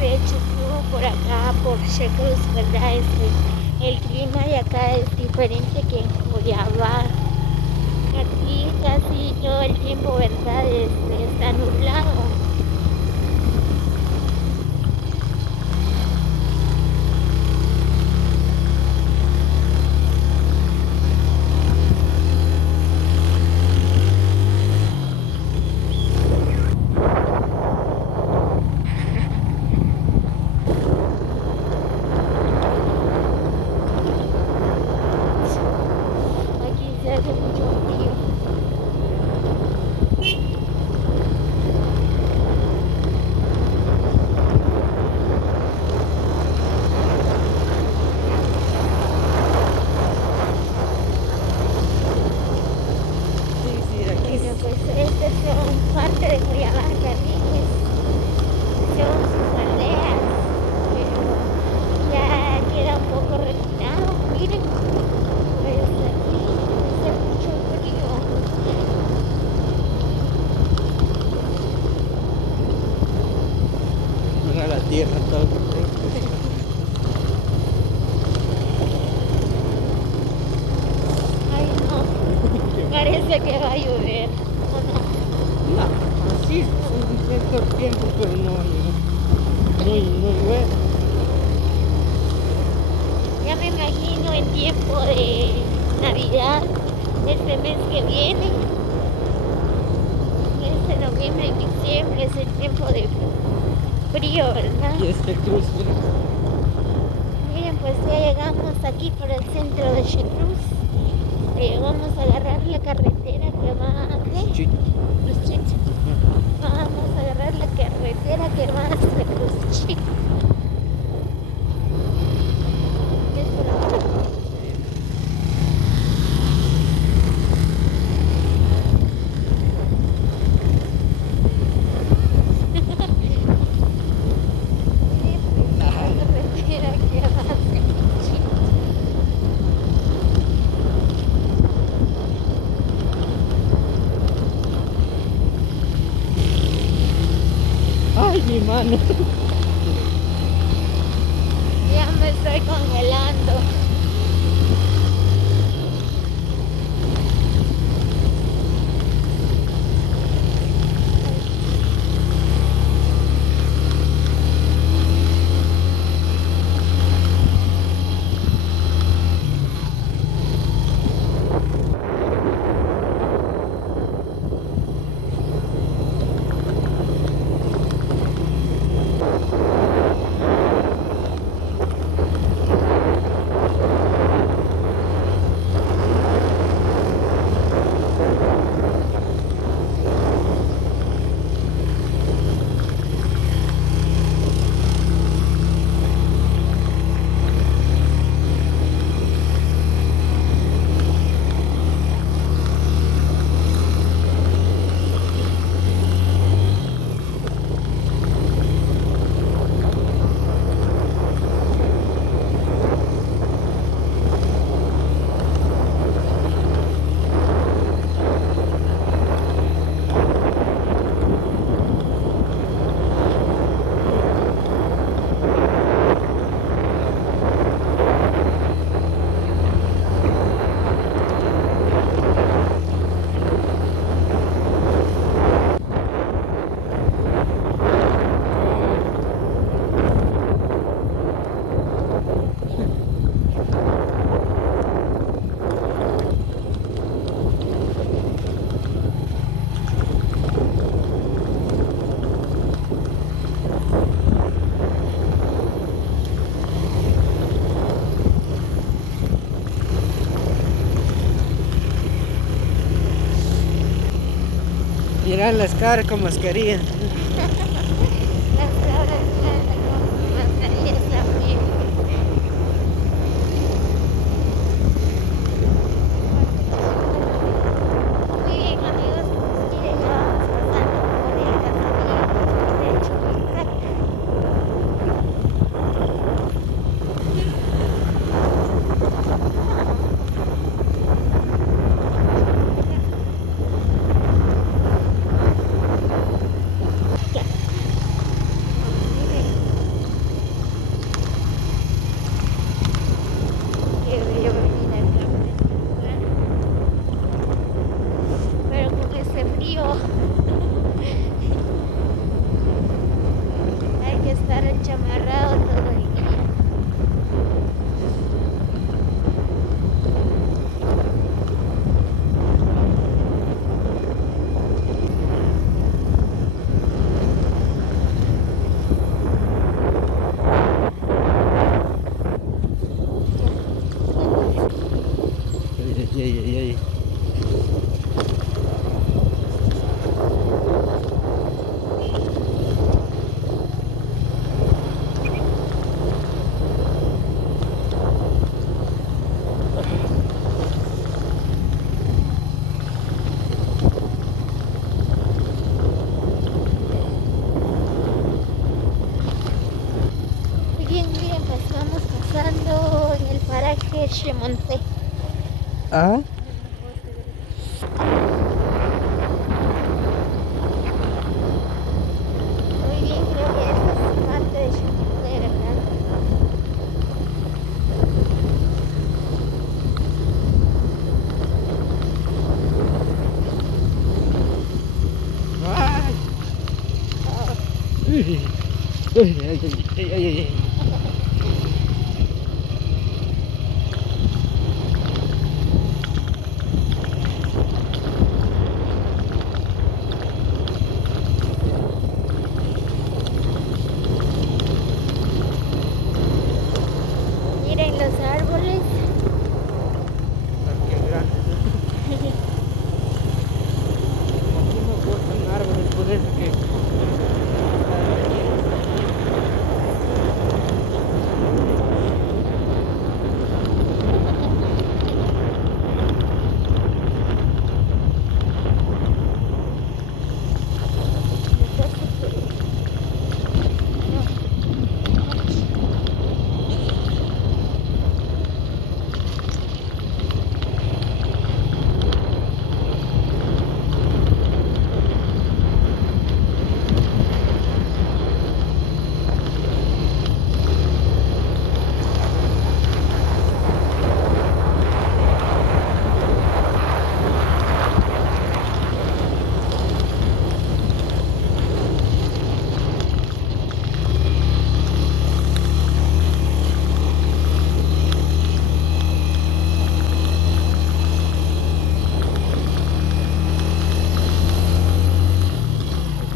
De hecho, estuvo por acá, por Checruz, ¿verdad? El clima de acá es diferente que en Cuiabá. Aquí casi todo el tiempo, ¿verdad? Está nublado. Aquí se hace mucho frío. Sí, sí, aquí Bueno, pues estas son parte de Cuiabá también, son sus aldeas, pero ya queda un poco retirado. Miren, pues aquí hace mucho frío. a la tierra todo. Ay, no, parece que va a llover, ¿o no? No, así es todo el tiempo, pero no muy bueno. Ya me imagino en tiempo de Navidad, este mes que viene, mes de noviembre y diciembre, es el tiempo de frío, ¿verdad? Y este cruz, mira. Miren, pues ya llegamos aquí por el centro de Checruz. Vamos a agarrar la carretera que va a ¿qué? Chit. Street. Vamos a agarrar la carretera que va hacia Cruz Chic. ¿Es por acá? Miren, pues es la carretera que va hacia Cruz Chic. Ay, mi mano. Ya me estoy congelando. Miran las caras con mascarilla. Las cabras andan con sus mascarillas también. Muy bien, amigos, pues miren, ya vamos pasando por el caserío de Chuquisac. Marrakech monté. ¿Ah? Muy bien, creo que esta es parte de Chamonté, ¿verdad? ¡Ay! Oh, Uy. Uy, ay, ay, ay, ay, ay. miren los árboles. Están bien grandes, ¿no? Como aquí no cortan árboles, por eso que están retenidos.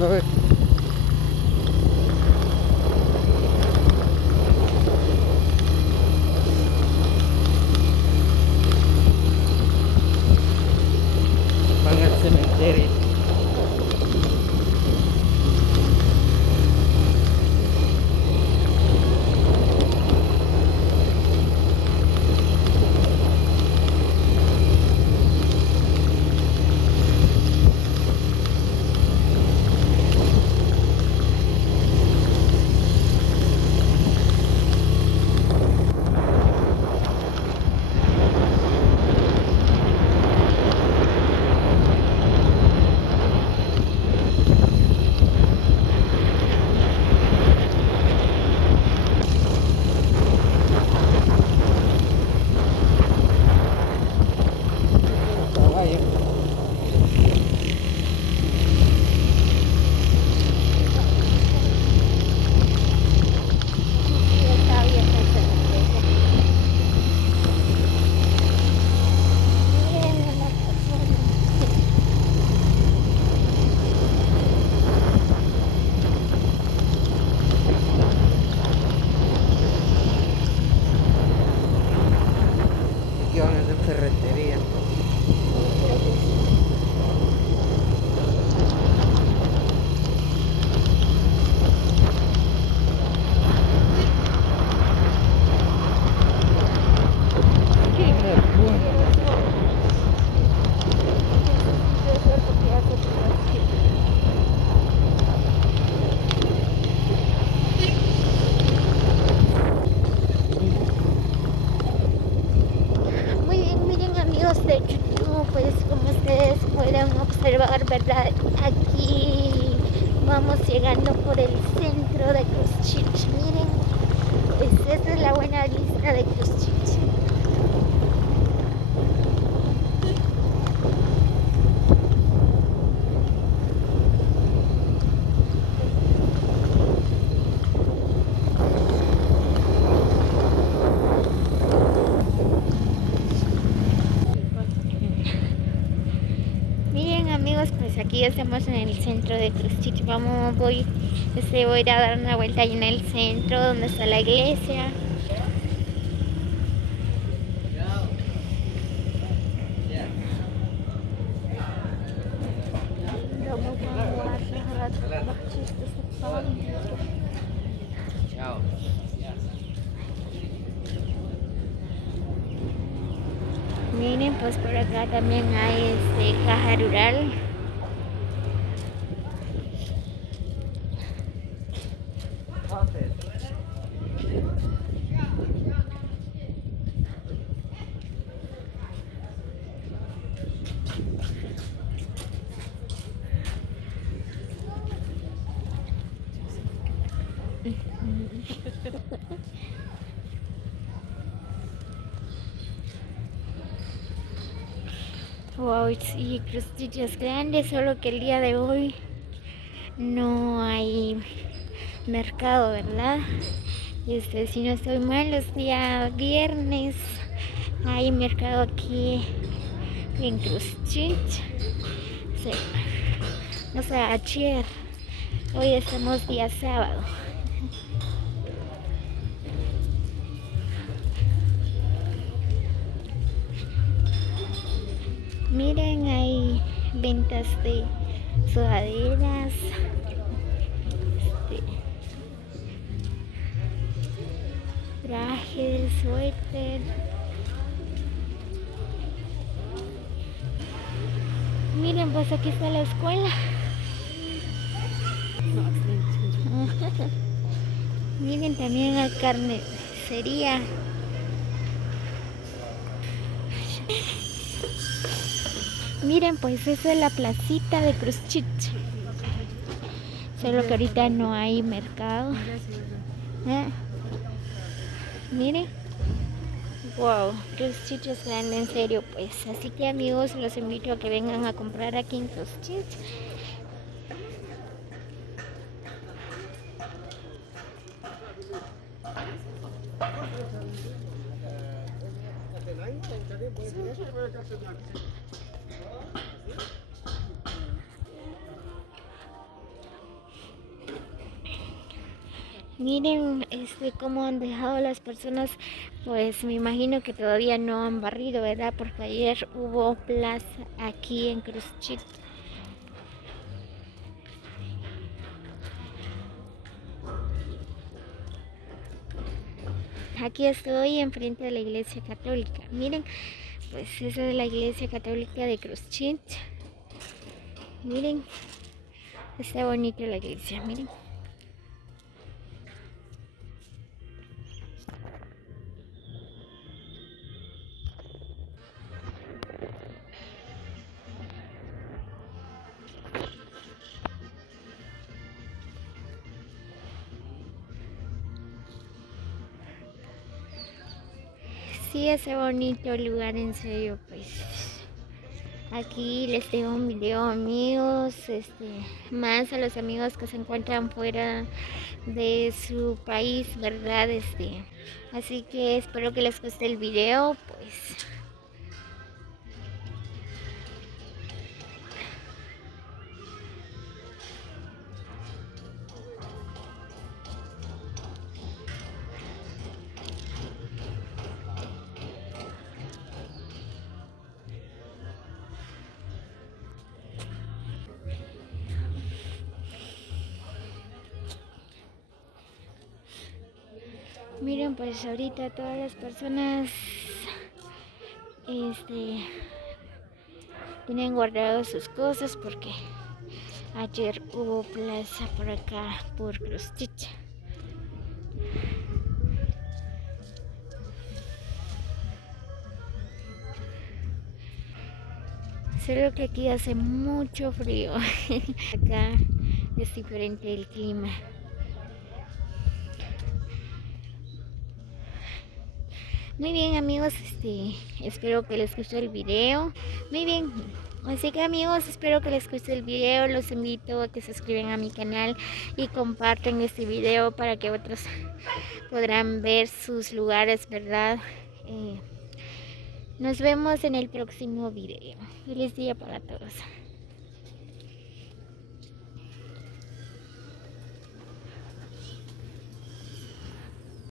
A ver. Van al cementerio. Caballo. Sí, está abierto el cementerio. Miren a la persona. Aquí van a hacer ferretería. Creo que sí. Qué nervioso. Necesito ser porque hace frío. Muy bien, miren amigos de YouTube, pues como ustedes pueden observar, ¿verdad? Aquí vamos llegando por el centro de Cruzchich. Miren, pues esa es la buena vista de Cruzchich. Miren amigos, pues aquí ya estamos en el centro de Cruzchich. Voy a ir a dar una vuelta ahí en el centro donde está la iglesia. Chao. Miren, pues por acá también hay caja rural. Wow, sí, Crustillas grandes, solo que el día de hoy no hay mercado, ¿verdad? Si no estoy mal, los días viernes hay mercado aquí en Crustich. Sí. O sea, ayer, hoy estamos día sábado. Miren, hay ventas de sudaderas, trajes, suéter. Miren, pues aquí está la escuela. Miren, también hay carnicería. Miren, pues esa es la placita de Cruzchich. Solo que ahorita no hay mercado. Miren. Wow, Cruzchich es grande, en serio, pues. Así que amigos, los invito a que vengan a comprar aquí en Cruzchich. Miren cómo han dejado las personas, pues me imagino que todavía no han barrido, ¿verdad? Porque ayer hubo plaza aquí en Cruzchit. Aquí estoy enfrente de la iglesia católica. Miren, pues esa es la iglesia católica de Cruzchit. Miren, está bonita la iglesia, miren. Sí, ese bonito lugar, en serio, pues. Aquí les dejo un video, amigos, más a los amigos que se encuentran fuera de su país, ¿verdad? Así que espero que les guste el video, pues. Miren, pues ahorita todas las personas tienen guardadas sus cosas porque ayer hubo plaza por acá, por Cruzchich. Solo que aquí hace mucho frío. Acá es diferente el clima. Muy bien, amigos, espero que les guste el video. Muy bien, así que amigos, espero que les guste el video. Los invito a que se suscriban a mi canal y compartan este video para que otros podrán ver sus lugares, ¿verdad? Nos vemos en el próximo video. Feliz día para todos.